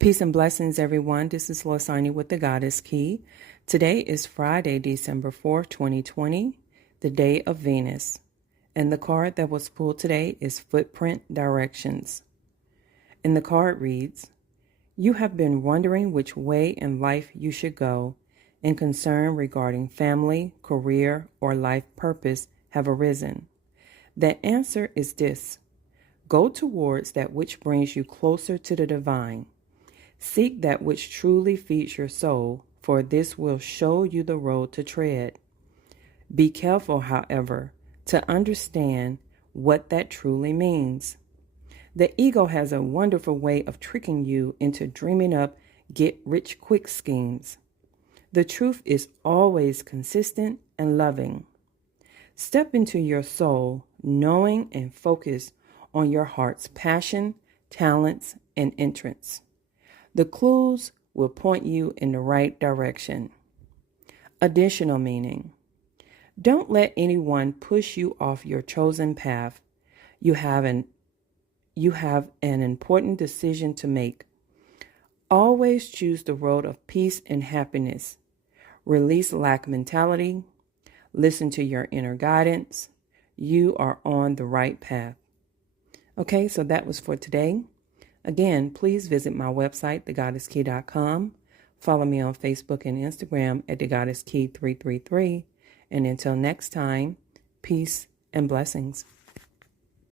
Peace and blessings, everyone. This is Losani with the Goddess Key. Today is Friday, December 4th, 2020, the day of Venus. And the card that was pulled today is Footprint Directions. And the card reads, you have been wondering which way in life you should go, and concern regarding family, career, or life purpose have arisen. The answer is this. Go towards that which brings you closer to the divine. Seek that which truly feeds your soul, for this will show you the road to tread. Be careful, however, to understand what that truly means. The ego has a wonderful way of tricking you into dreaming up get-rich-quick schemes. The truth is always consistent and loving. Step into your soul, knowing and focus on your heart's passion, talents, and interests. The clues will point you in the right direction. Additional meaning. Don't let anyone push you off your chosen path. You have an important decision to make. Always choose the road of peace and happiness. Release lack mentality. Listen to your inner guidance. You are on the right path. Okay, so that was for today. Again, please visit my website, thegoddesskey.com. Follow me on Facebook and Instagram at thegoddesskey333. And until next time, peace and blessings.